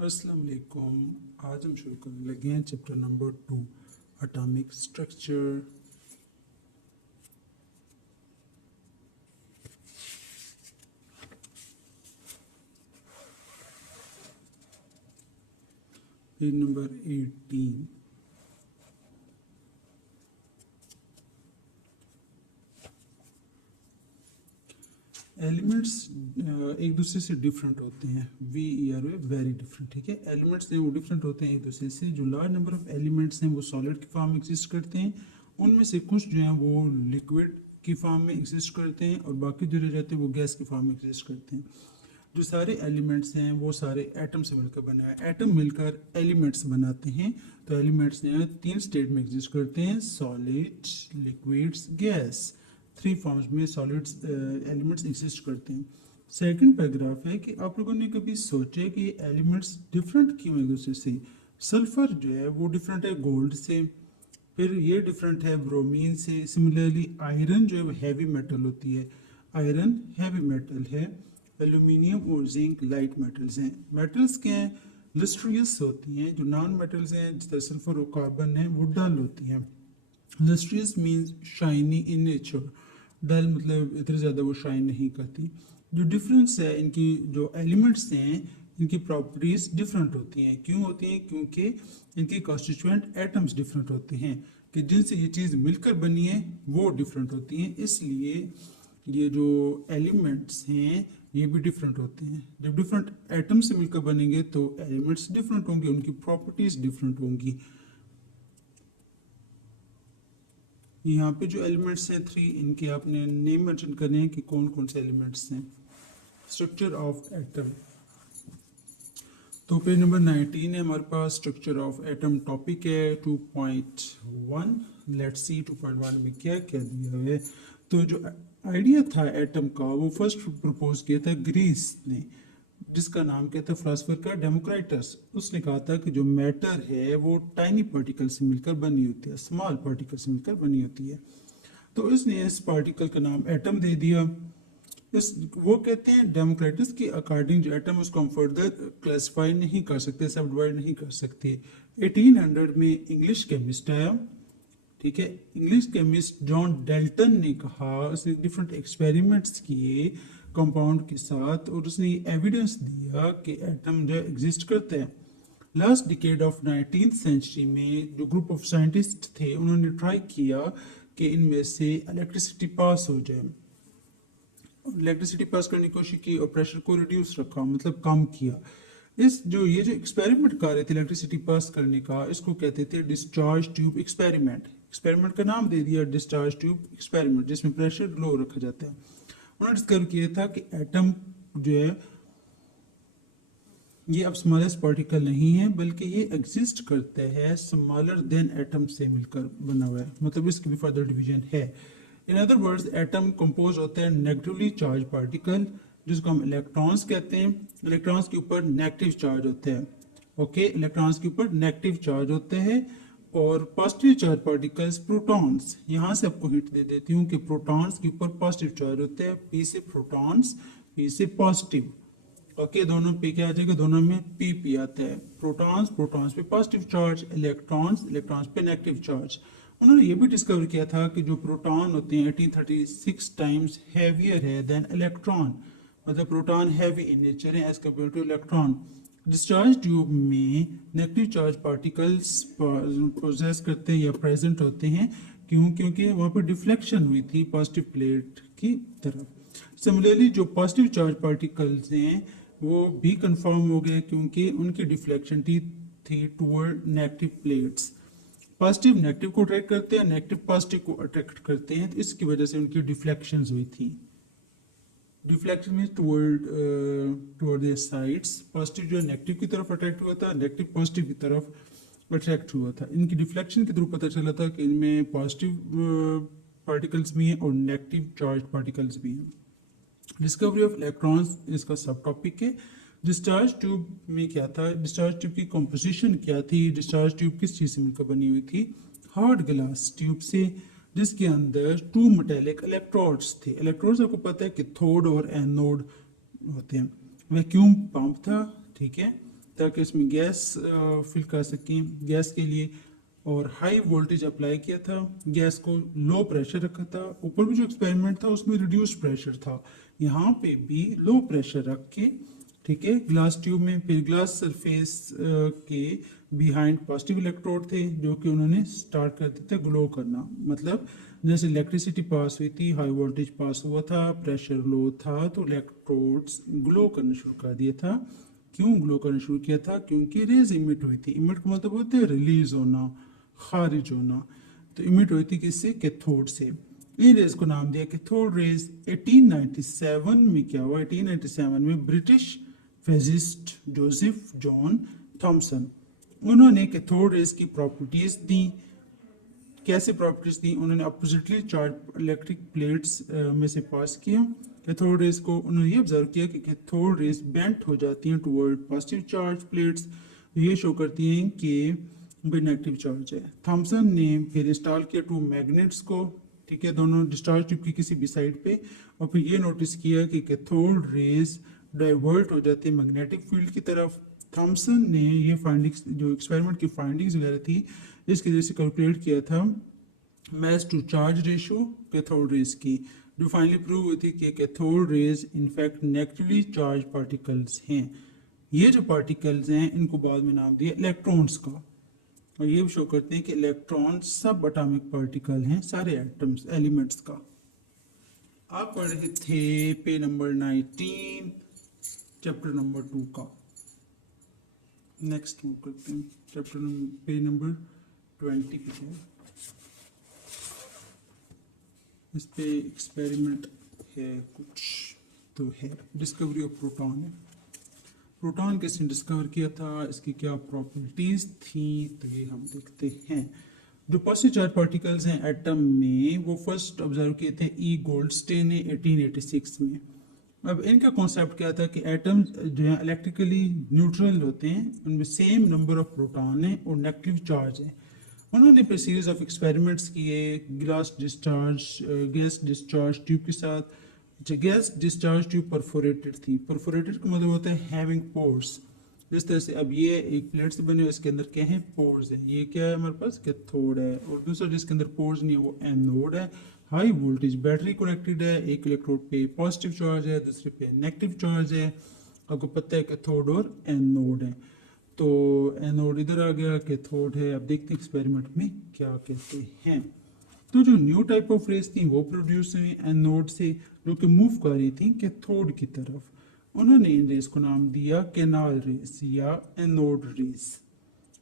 अस्सलाम वालेकुम। आज हम शुरू करने लगे हैं chapter number 2 atomic structure. Page number 18। Elements एक दूसरे से डिफरेंट होते हैं। Very different. ठीक है, एलिमेंट्स हैं वो डिफरेंट होते हैं एक दूसरे से। जो लार्ज नंबर ऑफ एलिमेंट्स हैं वो सॉलिड की फॉर्म में एग्जिस्ट करते हैं, उनमें से कुछ जो हैं वो लिक्विड की फॉर्म में एग्जिस्ट करते हैं और बाकी जो रह जाते हैं वो गैस की फॉर्म में एग्जिस्ट करते हैं। जो सारे एलिमेंट्स हैं वो सारे एटम से मिलकर बने हैं। एटम मिलकर एलिमेंट्स बनाते हैं। तो एलिमेंट्स जो हैं 3 स्टेट में एग्जिस्ट करते हैं, सॉलिड, लिक्विड्स, गैस। 3 फॉर्म्स में सॉलिड्स एलिमेंट्स एग्जिस्ट करते हैं। सेकंड पैराग्राफ है कि आप लोगों ने कभी सोचे कि एलिमेंट्स डिफरेंट क्यों एक दूसरे से। सल्फर जो है वो डिफरेंट है गोल्ड से, फिर ये डिफरेंट है ब्रोमीन से। सिमिलरली आयरन जो है वो हैवी मेटल होती है, आयरन हैवी मेटल है। एल्यूमिनियम और जिंक लाइट मेटल्स हैं। मेटल्स के हैं लस्ट्रियस होती हैं। जो नॉन मेटल्स हैं जैसे सल्फर और कार्बन है वो डल होती हैं। लस्ट्रियस मीन्स शाइनी इन नेचर, डल मतलब इतनी ज़्यादा वो शाइन नहीं करती। जो डिफरेंस है इनकी, जो एलिमेंट्स हैं इनकी प्रॉपर्टीज डिफरेंट होती हैं। क्यों होती हैं? क्योंकि इनके कॉन्स्टिट्यूएंट एटम्स डिफरेंट होते हैं, कि जिनसे ये चीज़ मिलकर बनी है वो डिफरेंट होती हैं। इसलिए ये जो एलिमेंट्स हैं ये भी डिफरेंट होते हैं। जब डिफरेंट एटम से मिलकर बनेंगे तो एलिमेंट्स डिफरेंट होंगे, उनकी प्रॉपर्टीज डिफरेंट होंगी। यहाँ पे जो एलिमेंट्स हैं 3, इनके आपने नेम मेंशन करने हैं कि कौन कौन से एलिमेंट्स हैं। स्ट्रक्चर ऑफ एटम, तो पेज नंबर 19 है हमारे पास। स्ट्रक्चर ऑफ एटम टॉपिक है 2.1। लेट्स सी 2.1 में क्या क्या दिया हुआ है। तो जो आइडिया था एटम का वो फर्स्ट प्रपोज किया था ग्रीस ने, जिसका नाम क्या था फिलोसोफर का, डेमोक्राइटस। उसने कहा था कि जो मैटर है वो टाइनी पार्टिकल से मिलकर बनी होती है, स्मॉल पार्टिकल से मिलकर बनी होती है। तो इसने इस पार्टिकल का नाम एटम दे दिया। इस वो कहते हैं डेमोक्रेटिस के अकॉर्डिंग जो एटम उसको हम फर्दर क्लासिफाई नहीं कर सकते, सब डिवाइड नहीं कर सकते। 1800 में इंग्लिश केमिस्ट आया, ठीक है, इंग्लिश केमिस्ट जॉन डेल्टन ने कहा, उसने डिफरेंट एक्सपेरिमेंट्स किए कंपाउंड के साथ और उसने एविडेंस दिया कि एटम जो एग्जिस्ट करते हैं। Last decade of 19th century में जो ग्रुप ऑफ साइंटिस्ट थे उन्होंने ट्राई किया कि इनमें से इलेक्ट्रिसिटी पास हो जाए। इलेक्ट्रिसिटी पास करने की कोशिश की और प्रेशर को रिड्यूस रखा, मतलब कम किया। ये जो एक्सपेरिमेंट कर रहे थे इलेक्ट्रिसिटी पास करने का, इसको कहते थे डिस्चार्ज ट्यूब एक्सपेरिमेंट। एक्सपेरिमेंट का नाम दे दिया डिस्चार्ज ट्यूब एक्सपेरिमेंट, जिसमें प्रेशर लो रखा जाता है। उन्होंने डिस्कवर किया था कि एटम जो है ये अब स्मॉलेस्ट पार्टिकल नहीं है, बल्कि ये एग्जिस्ट करता है स्मॉलर देन एटम से मिलकर बना हुआ है, मतलब इसकी भी फर्दर डिवीजन है। In other words atom compose होते हैं नेगेटिवली चार्ज पार्टिकल, जिसको हम इलेक्ट्रॉन्स कहते हैं। इलेक्ट्रॉन्स के ऊपर नेगेटिव चार्ज होते हैं। ओके, इलेक्ट्रॉन्स के ऊपर नेगेटिव चार्ज होते हैं और पॉजिटिव चार्ज पार्टिकल्स प्रोटॉन्स। यहाँ से आपको हिंट दे देती हूँ कि प्रोटॉन्स के ऊपर पॉजिटिव चार्ज होते हैं, पी से प्रोटॉन्स, पी से पॉजिटिव। ओके, दोनों पे क्या आ जाएगा, दोनों में पी पी आता है। प्रोटॉन्स पे पॉजिटिव चार्ज, इलेक्ट्रॉन्स पे नेगेटिव चार्ज। उन्होंने ये भी डिस्कवर किया था कि जो प्रोटॉन होते हैं 1836 टाइम्स हैवियर है देन इलेक्ट्रॉन, मतलब प्रोटॉन हैवी इन नेचर है as compare to electron. Discharge tube में नेगेटिव चार्ज पार्टिकल्स पोजेस करते हैं या प्रेजेंट होते हैं। क्यों? क्योंकि वहाँ पर डिफ्लेक्शन हुई थी पॉजिटिव प्लेट की तरफ। सिमिलरली जो पॉजिटिव चार्ज पार्टिकल्स हैं वो भी कंफर्म हो गए क्योंकि उनकी डिफ्लेक्शन थी toward negative plates. Positive negative को अट्रैक्ट करते हैं, नेगेटिव पॉजिटिव को अट्रैक्ट करते हैं, तो इसकी वजह से उनकी डिफ्लेक्शंस हुई थी। Deflection means toward there sides. Positive जो नेगेटिव की तरफ अट्रैक्ट हुआ था, नेगेटिव पॉजिटिव की तरफ अट्रैक्ट हुआ था। इनकी डिफ्लेक्शन के थ्रू पता चला था कि इनमें पॉजिटिव पार्टिकल्स भी हैं और नेगेटिव चार्ज पार्टिकल्स भी हैं। डिस्कवरी ऑफ इलेक्ट्रॉन्स इसका सब टॉपिक है। डिस्चार्ज ट्यूब में क्या था, डिस्चार्ज ट्यूब की कंपोजिशन क्या थी, डिस्चार्ज ट्यूब किस चीज़ से मिलकर बनी हुई थी, हार्ड ग्लास ट्यूब से, जिसके अंदर 2 मेटेलिक इलेक्ट्रोड्स थे। इलेक्ट्रोड्स आपको पता है कि कैथोड और एनोड होते हैं। वैक्यूम पंप था, ठीक है, ताकि इसमें गैस फिल कर सकें गैस के लिए, और हाई वोल्टेज अप्लाई किया था, गैस को लो प्रेशर रखा था। ऊपर भी जो एक्सपेरिमेंट था उसमें रिड्यूस्ड प्रेशर था, यहाँ पे भी लो प्रेशर रख के, ठीक है, ग्लास ट्यूब में। फिर ग्लास सरफेस के बिहाइंड पॉजिटिव इलेक्ट्रोड थे जो कि उन्होंने स्टार्ट कर दिए थे ग्लो करना। मतलब जैसे इलेक्ट्रिसिटी पास हुई थी, हाई वोल्टेज पास हुआ था, प्रेशर लो था, तो इलेक्ट्रोड्स ग्लो करना शुरू कर दिया था। क्यों ग्लो करना शुरू किया था? क्योंकि रेज इमिट हुई थी। इमिट का मतलब होता है रिलीज होना, खारिज होना। तो इमिट हुई थी किससे? कैथोड से। इन रेज को नाम दिया कैथोड रेज। 1897 में क्या हुआ? 1897 में British physicist Joseph John Thomson, उन्होंने कैथोड रेज की प्रॉपर्टीज दी। कैसे प्रॉपर्टीज दी? उन्होंने अपोजिटली चार्ज इलेक्ट्रिक प्लेट्स में से पास किया कैथोड रेज को। उन्होंने ये ऑब्जर्व किया कि कैथोड रेज बेंट हो जाती हैं टुवर्ड पॉजिटिव चार्ज प्लेट्स, ये शो करती हैं कि नेगेटिव चार्ज है। थॉमसन ने फिर इंस्टॉल किया टू मैग्नेट्स को, ठीक है, दोनों डिस्चार्ज ट्यूब की किसी भी साइड पे, और फिर ये नोटिस किया कि कैथोड रेज डाइवर्ट हो जाती है मैग्नेटिक फील्ड की तरफ। थॉमसन ने ये फाइंडिंग्स, जो एक्सपेरिमेंट की फाइंडिंग्स वगैरह थी, इसकी वजह से कैलकुलेट किया था mass to charge ratio cathode rays की, जो फाइनली प्रूव हुई थी कि cathode rays in fact negatively charged particles हैं। ये जो पार्टिकल्स हैं इनको बाद में नाम दिया इलेक्ट्रॉन्स का, और ये भी शो करते हैं कि इलेक्ट्रॉन सब एटॉमिक पार्टिकल हैं, सारे एटम्स एलिमेंट्स का। आप पढ़ रहे थे पेज नंबर 19 चैप्टर नंबर 2 का। नेक्स्ट मूव करते हैं चैप्टर पेज नंबर 20 पे है। इस पे एक्सपेरिमेंट है कुछ, तो है डिस्कवरी ऑफ प्रोटॉन है। प्रोटॉन किसने डिस्कवर किया था, इसकी क्या प्रॉपर्टीज थी, तो ये हम देखते हैं। जो पॉजिटिव चार्ज पार्टिकल्स हैं एटम में, वो फर्स्ट ऑब्जर्व किए थे ई गोल्डस्टेन ने 1886 में। अब इनका कॉन्सेप्ट क्या था कि एटम्स जो है इलेक्ट्रिकली न्यूट्रल होते हैं, उनमें सेम नंबर ऑफ प्रोटॉन है और नेगेटिव चार्ज है। उन्होंने फिर सीरीज ऑफ एक्सपेरिमेंट्स किए glass discharge gas discharge tube के साथ। गैस डिस्चार्ज ट्यूब परफोरेटेड थी। परफोरेटेड का मतलब होता है हैविंग पोर्स। जिस तरह से अब ये एक प्लेट से बने हुए, इसके अंदर क्या है? पोर्स है। ये क्या है हमारे पास? कैथोड है। और दूसरा जिसके अंदर पोर्स नहीं है वो एनोड है। हाई वोल्टेज बैटरी कनेक्टेड है, एक इलेक्ट्रोड पे पॉजिटिव चार्ज है, दूसरे पे नेगेटिव चार्ज है। आपको पता है कैथोड और एनोड है। तो एनोड इधर आ गया, कैथोड है। अब देखते हैं एक्सपेरिमेंट में क्या कहते हैं। तो जो न्यू टाइप ऑफ रेस थी वो प्रोड्यूस हुई एनोड से, जो कि मूव कर रही थी कैथोड की तरफ। उन्होंने इन रेस को नाम दिया कैनाल रेस या एनोड रेस।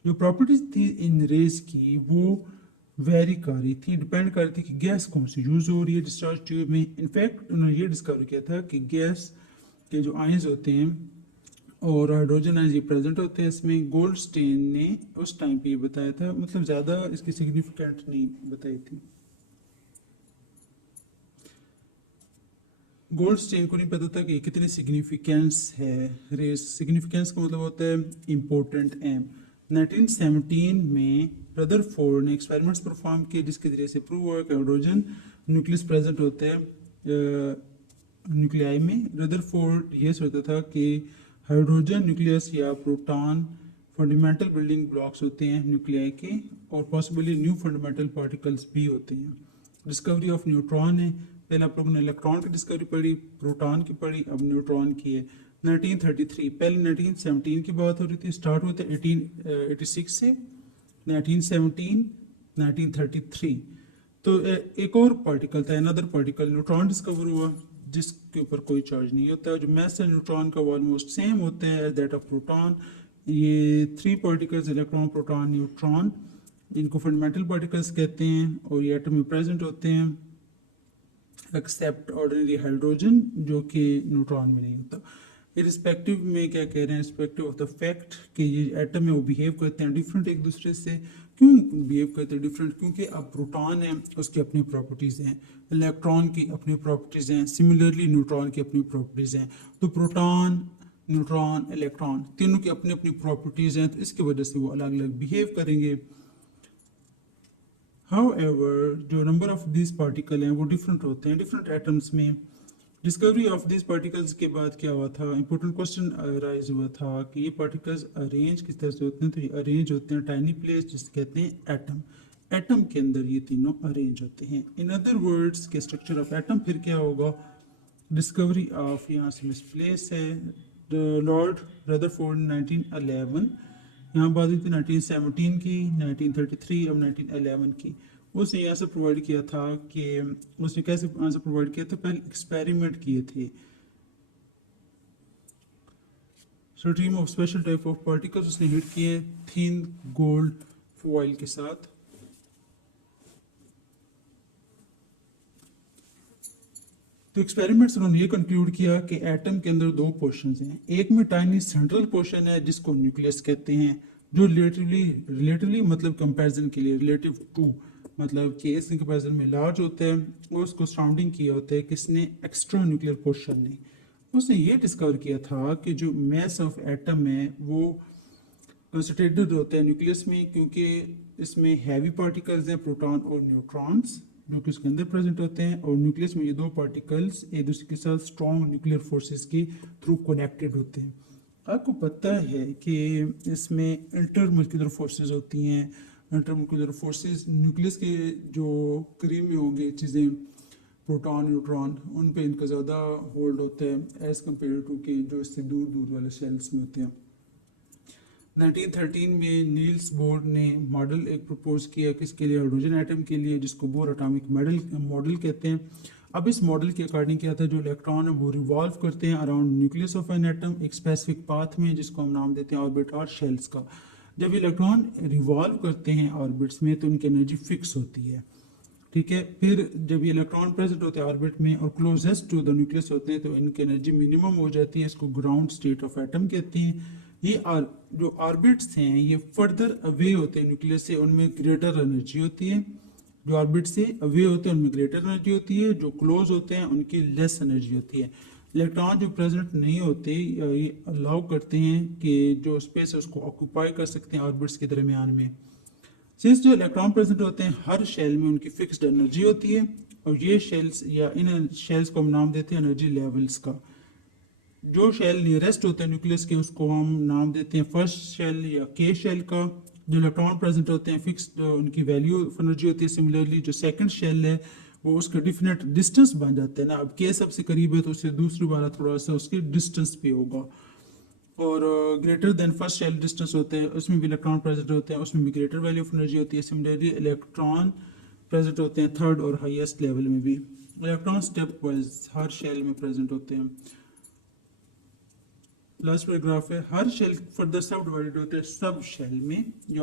जो प्रॉपर्टीज थी इन रेस की वो वेरी कर रही थी, डिपेंड कर रही थी कि गैस कौन सी यूज हो रही है डिस्चार्ज ट्यूब में। इनफैक्ट उन्होंने ये डिस्कवर किया था कि गैस के जो आयंस होते हैं और हाइड्रोजन आयंस ये प्रेजेंट होते हैं इसमें। गोल्डस्टेन ने उस टाइम पे ये बताया था, मतलब ज़्यादा इसकी सिग्निफिकेंट नहीं बताई थी। गोल्डस्टेन को नहीं पता था कि कितनी सिग्निफिकेंस है रेस। सिग्निफिकेंस का मतलब होता है इम्पोर्टेंट एम। 1917 में रदरफोर्ड ने एक्सपेरिमेंट्स परफॉर्म किए जिसके जरिए से प्रूव हुआ कि हाइड्रोजन न्यूक्लियस प्रेजेंट होते हैं न्यूक्लियाई में। रदरफोर्ड ये सोचता था कि हाइड्रोजन न्यूक्लियस या प्रोटॉन फंडामेंटल बिल्डिंग ब्लॉक्स होते हैं न्यूक्लियाई के, और पॉसिबली न्यू फंडामेंटल पार्टिकल्स भी होते हैं। डिस्कवरी ऑफ न्यूट्रॉन है। पहले आप लोगों ने इलेक्ट्रॉन की डिस्कवरी पढ़ी, प्रोटॉन की पढ़ी, अब न्यूट्रॉन की है। 1933, पहले 1917 की बात हो रही थी, स्टार्ट होते 1886 से 1917 1933। तो एक और पार्टिकल था, अनदर पार्टिकल न्यूट्रॉन डिस्कवर हुआ जिसके ऊपर कोई चार्ज नहीं होता। जो मैस है न्यूट्रॉन का वो ऑलमोस्ट सेम होता है एज दैट ऑफ प्रोटॉन। ये 3 पार्टिकल्स इलेक्ट्रॉन प्रोटॉन न्यूट्रॉन, इनको फंडामेंटल पार्टिकल्स कहते हैं, और ये एटम में प्रेजेंट होते हैं एक्सेप्ट ऑर्डिनरी हाइड्रोजन जो कि न्यूट्रॉन में नहीं होता। इरिस्पेक्टिव में क्या कह रहे हैं, रिस्पेक्टिव ऑफ द फैक्ट कि ये एटम है वो बिहेव करते हैं डिफरेंट एक दूसरे से। क्यों बिहेव करते हैं डिफरेंट? क्योंकि अब प्रोटॉन है उसकी अपनी प्रॉपर्टीज़ हैं, इलेक्ट्रॉन की अपनी प्रॉपर्टीज़ हैं, सिमिलरली न्यूट्रॉन की अपनी प्रॉपर्टीज़ हैं। तो प्रोटॉन न्यूट्रॉन इलेक्ट्रॉन तीनों की अपनी अपनी प्रॉपर्टीज़ हैं, तो इसकी वजह से वो अलग अलग बिहेव करेंगे। However, जो नंबर ऑफ दिस पार्टिकल हैं वो डिफरेंट होते हैं डिफरेंट एटम्स में। डिस्कवरी ऑफ दिस पार्टिकल्स के बाद क्या हुआ था, इंपॉर्टेंट क्वेश्चन राइज हुआ था कि ये पार्टिकल्स अरेंज किस तरह से होते हैं। तो ये अरेंज होते हैं टाइनी प्लेस जिसे कहते हैं एटम। एटम के अंदर ये तीनों अरेंज होते हैं। इन अदर वर्ड्स के स्ट्रक्चर ऑफ एटम फिर क्या होगा, डिस्कवरी ऑफ, यहाँ से मिसप्लेस है, लॉर्ड रदरफोर्ड 1911, यहाँ बात हुई थी 1917 की, 1933 और 1911 की। उसने आंसर प्रोवाइड किया था कि उसने कैसे आंसर प्रोवाइड किया था, पहले एक्सपेरिमेंट किए थे। Stream of special type of particles उसने हिट किए थिन गोल्ड फॉइल के साथ। तो एक्सपेरिमेंट्स उन्होंने ये कंक्लूड किया कि एटम के अंदर दो पोर्शंस हैं। एक में टाइनी सेंट्रल पोर्शन है जिसको न्यूक्लियस कहते हैं, जो रिलेटिवली मतलब कंपैरिजन के लिए, रिलेटिव टू मतलब कि इस कंपैरिजन में लार्ज होता है, और उसको सराउंडिंग किया होता है किसने, एक्स्ट्रा न्यूक्लियर पोर्शन ने। उसने ये डिस्कवर किया था कि जो मास ऑफ एटम है वो कंसंट्रेटेड होता है न्यूक्लियस में, क्योंकि इसमें हैवी पार्टिकल्स हैं प्रोटॉन और न्यूट्रॉन्स जो कि उसके अंदर प्रेजेंट होते हैं, और न्यूक्लियस में ये दो पार्टिकल्स एक दूसरे के साथ स्ट्रॉन्ग न्यूक्लियर फोर्सेस के थ्रू कनेक्टेड होते हैं। आपको पता है कि इसमें इंटरमोलिकुलर फोर्सेस होती हैं। इंटरमोलिकुलर फोर्सेस न्यूक्लियस के जो करीब में होंगे चीज़ें, प्रोटॉन न्यूट्रॉन, उन पे इनका ज़्यादा होल्ड होता है एज़ कम्पेयर टू कि जो इससे दूर दूर वाले सेल्स में होते हैं। 1913 में नील्स बोर ने मॉडल एक प्रपोज किया किसके लिए, हाइड्रोजन एटम के लिए, जिसको बोर एटॉमिक मॉडल कहते हैं। अब इस मॉडल के अकॉर्डिंग क्या था, जो इलेक्ट्रॉन है वो रिवॉल्व करते हैं around nucleus of an atom एक स्पेसिफिक पाथ में, जिसको हम नाम देते हैं ऑर्बिट और शेल्स का। जब इलेक्ट्रॉन रिवॉल्व करते हैं ऑर्बिट्स में तो उनकी एनर्जी फिक्स होती है, ठीक है। फिर जब ये इलेक्ट्रॉन प्रेजेंट होते हैं ऑर्बिट में और क्लोजेस्ट टू द न्यूक्लियस होते हैं तो इनकी एनर्जी मिनिमम हो जाती है। इसको ग्राउंड स्टेट ऑफ एटम कहते हैं। ये जो ऑर्बिट्स हैं ये फर्दर अवे होते हैं न्यूक्लियस से, उनमें ग्रेटर एनर्जी होती है। जो ऑर्बिट से अवे होते हैं उनमें ग्रेटर एनर्जी होती है, जो क्लोज होते हैं उनकी लेस एनर्जी होती है। इलेक्ट्रॉन जो प्रेजेंट नहीं होते ये अलाउ करते हैं कि जो स्पेस है उसको ऑक्यूपाई कर सकते हैं ऑर्बिट्स के दरमियान में। सिंस जो इलेक्ट्रॉन प्रेजेंट होते हैं हर शेल में उनकी फिक्स्ड एनर्जी होती है, और ये शेल्स या इन शेल्स को हम नाम देते हैं एनर्जी लेवल्स का। जो शेल नियरेस्ट होते हैं न्यूक्लियस के उसको हम नाम देते हैं फर्स्ट शेल या के शेल का। जो इलेक्ट्रॉन प्रेजेंट होते हैं फिक्स्ड उनकी वैल्यू ऑफ एनर्जी होती है। सिमिलरली जो सेकंड शेल है वो उसका डिफिनेट डिस्टेंस बन जाता है ना, अब के सबसे करीब है तो उससे दूसरी वाला थोड़ा सा उसके डिस्टेंस पे होगा। और greater than first shell distance होते हैं उसमें भी इलेक्ट्रॉन प्रेजेंट होते हैं, उसमें भी ग्रेटर वैल्यू ऑफ एनर्जी होती है। सिमिलरली इलेक्ट्रॉन प्रेजेंट होते हैं थर्ड और हाईएस्ट लेवल में भी। इलेक्ट्रॉन स्टेप वाइज हर शेल में प्रेजेंट होते हैं। लास्ट पैराग्राफ है, हर शेल फर्दर सब डिवाइडेड होते हैं सब शेल में या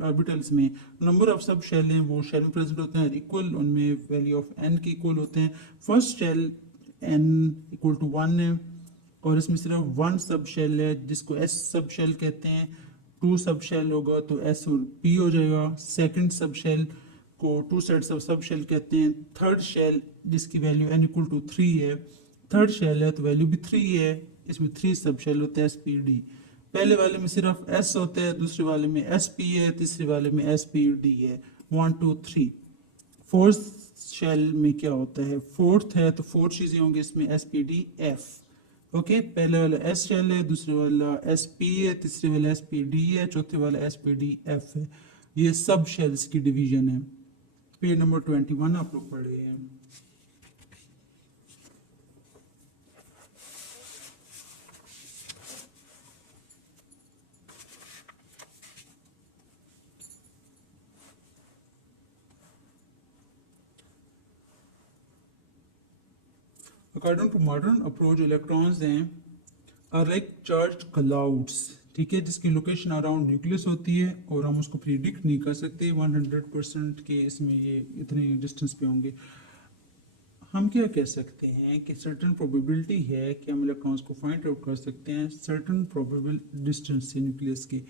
ऑर्बिटल्स में। नंबर ऑफ सब शेल हैं वो शेल में प्रेजेंट होते हैं इक्वल, उनमें वैल्यू ऑफ एन के इक्वल होते हैं। First shell N equal to 1 है और इसमें सिर्फ वन सब शेल है जिसको एस सब शेल कहते हैं। 2 सब शेल होगा तो एस और पी हो जाएगा। सेकंड सब शेल को 2 सेट्स ऑफ सब शेल कहते हैं। थर्ड शेल जिसकी वैल्यू एन इक्वल टू 3 है, थर्ड शेल है तो वैल्यू भी 3 है। इसमें 3 सब शेल होते हैं एस पी डी। पहले वाले में सिर्फ एस होते हैं, दूसरे वाले में एस पी है, तीसरे वाले में एस पी डी है। 1 2 3। फोर्थ शेल में क्या होता है, फोर्थ है तो 4 चीजें होंगी इसमें S P D F. Okay, पहले वाला एस शेल है, दूसरे वाला एस पी है, तीसरे वाला एस पी डी है, चौथे वाला एस पी डी एफ है। ये सब शेल्स की डिवीजन है। पेज नंबर 21 आप लोग पढ़ रहे हैं। According to modern approach electrons हैं आर लाइक चार्ज्ड क्लाउड्स, ठीक है, जिसकी लोकेशन अराउंड न्यूक्लियस होती है और हम उसको प्रिडिक्ट नहीं कर सकते 100% के इसमें ये इतने डिस्टेंस पे होंगे। हम क्या कह सकते हैं कि सर्टन प्रोबेबिलिटी है कि हम इलेक्ट्रॉन्स को फाइंड आउट कर सकते हैं सर्टन प्रोबेबल डिस्टेंस से न्यूक्लियस के।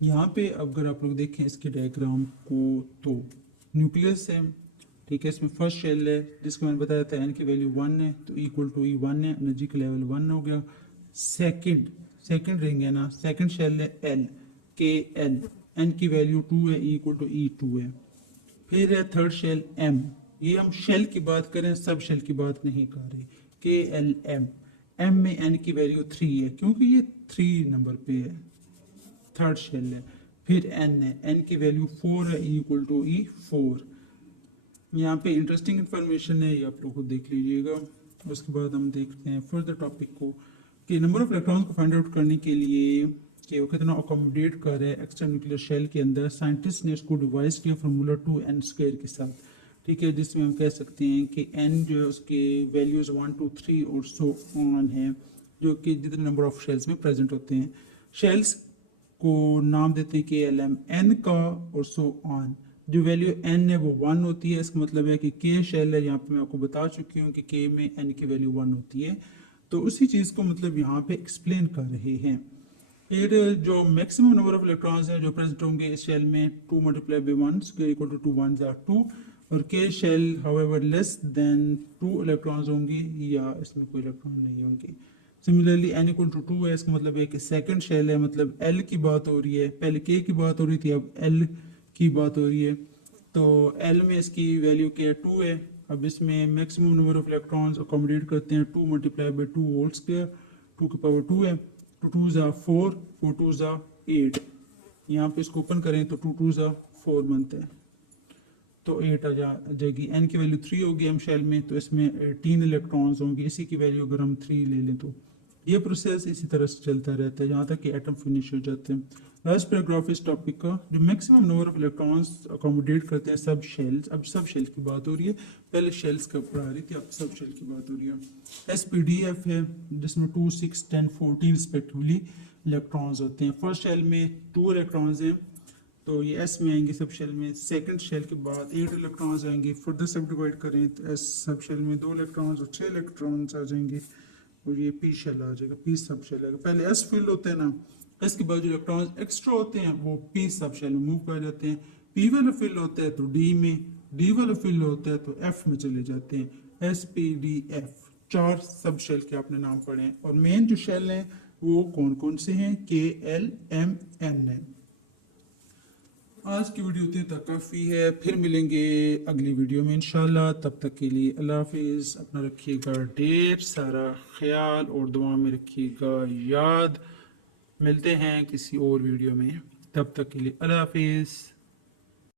यहाँ पे अगर आप लोग देखें इसके डायग्राम को तो न्यूक्लियस है, ठीक है, इसमें फर्स्ट शेल है जिसको मैंने बताया था एन की वैल्यू 1 है तो इक्वल टू ई 1 है, एनर्जी का लेवल 1 हो गया। सेकंड रिंग है ना, सेकंड शेल है एल के एल, एन की वैल्यू 2 है, इक्वल टू ई 2 है। फिर है थर्ड शेल एम, ये हम शेल की बात करें, सब शेल की बात नहीं कर रहे। KLM, M में N की वैल्यू 3 है क्योंकि ये 3 नंबर पे है, थर्ड शेल है। फिर N है, N की वैल्यू 4 है, इक्वल टू E4। यहाँ पे इंटरेस्टिंग इंफॉर्मेशन है, ये आप लोग खुद देख लीजिएगा। उसके बाद हम देखते हैं फर्दर टॉपिक को कि नंबर ऑफ इलेक्ट्रॉन्स को फाइंड आउट करने के लिए कि वो कितना अकोमोडेट कर रहा है एक्स्ट्रा न्यूक्लियर शेल के अंदर। साइंटिस्ट ने इसको डिवाइस किया फार्मूला 2n² के साथ, ठीक है, जिसमें हम कह सकते हैं कि n जो है उसके वैल्यूज 1 2 3 और सो ऑन है, जो कि जितने नंबर ऑफ शेल्स में प्रेजेंट होते हैं। शेल्स को नाम देते हैं KLM, n का और सो ऑन। जो वैल्यू n है वो 1 होती है, इसका मतलब है कि k शेल है। यहाँ पे मैं आपको बता चुकी हूँ कि k में n की वैल्यू 1 होती है, तो उसी चीज़ को मतलब यहाँ पे एक्सप्लेन कर रहे हैं। फिर जो मैक्सिमम नंबर ऑफ इलेक्ट्रॉन्स हैं जो प्रेजेंट होंगे इस शेल में 2 multiply by 1 square equal to 2 1 2, और K shell however less than 2 electrons होंगी या इसमें कोई इलेक्ट्रॉन नहीं होंगे। सिमिलरली n इक्वल टू 2 है, इसका मतलब है कि सेकंड शेल है, मतलब L की बात हो रही है। पहले k की बात हो रही थी, अब L की बात हो रही है। तो L में इसकी वैल्यू क्या है, 2 है। अब इसमें maximum number of electrons accommodate करते हैं 2 मल्टीप्लाई बाई 2 होल स्क्वायर, 2 की पावर 2 है, 2 2 ज़ा 4, 4 2 ज़ा 8। यहाँ पे इसको ओपन करें तो 2 2 ज़ा 4 बनते हैं, तो 8 आ जाएगी। n की वैल्यू 3 होगी m शेल में, तो इसमें 18 इलेक्ट्रॉन्स होंगे। इसी की वैल्यू अगर हम 3 ले लें तो ये प्रोसेस इसी तरह से चलता रहता है जहाँ तक कि एटम फिनिश हो जाते हैं। लास्ट पैराग्राफ इस टॉपिक का, जो maximum number of electrons accommodate करते हैं सब शेल्स। अब सब शेल की बात हो रही है, पहले शेल्स का पढ़ा रही थी, अब सब शेल की बात हो रही है। SPDF है जिसमें 2 6 10 14 रिस्पेक्टिवली इलेक्ट्रॉन्स होते हैं। फर्स्ट शेल में 2 इलेक्ट्रॉन्स हैं, तो ये S में आएंगे सब शेल में। सेकंड शेल के बाद 8 इलेक्ट्रॉन्स आएंगे। फर्दर सब डिवाइड करें तो S सब शेल में 2 इलेक्ट्रॉन्स और 6 इलेक्ट्रॉन्स आ जाएंगे, और ये P शेल आ जाएगा, P सब शेल आएगा। पहले S फील्ड होते हैं ना, S के बाद जो इलेक्ट्रॉन्स एक्स्ट्रा होते हैं वो P सब शेल में मूव कर जाते हैं। P वाला फील्ड होता है तो D में, D वाला फील्ड होता है तो F में चले जाते हैं। SPDF 4 सब शेल के आपने नाम पढ़े हैं। और मेन जो शेल हैं वो कौन कौन से हैं, KLMN। आज की वीडियो उतनी तक काफ़ी है, फिर मिलेंगे अगली वीडियो में इंशाल्लाह। तब तक के लिए अल्लाह हाफिज़। अपना रखिएगा ढेर सारा ख्याल और दुआ में रखिएगा याद। मिलते हैं किसी और वीडियो में, तब तक के लिए अल्लाह हाफिज़।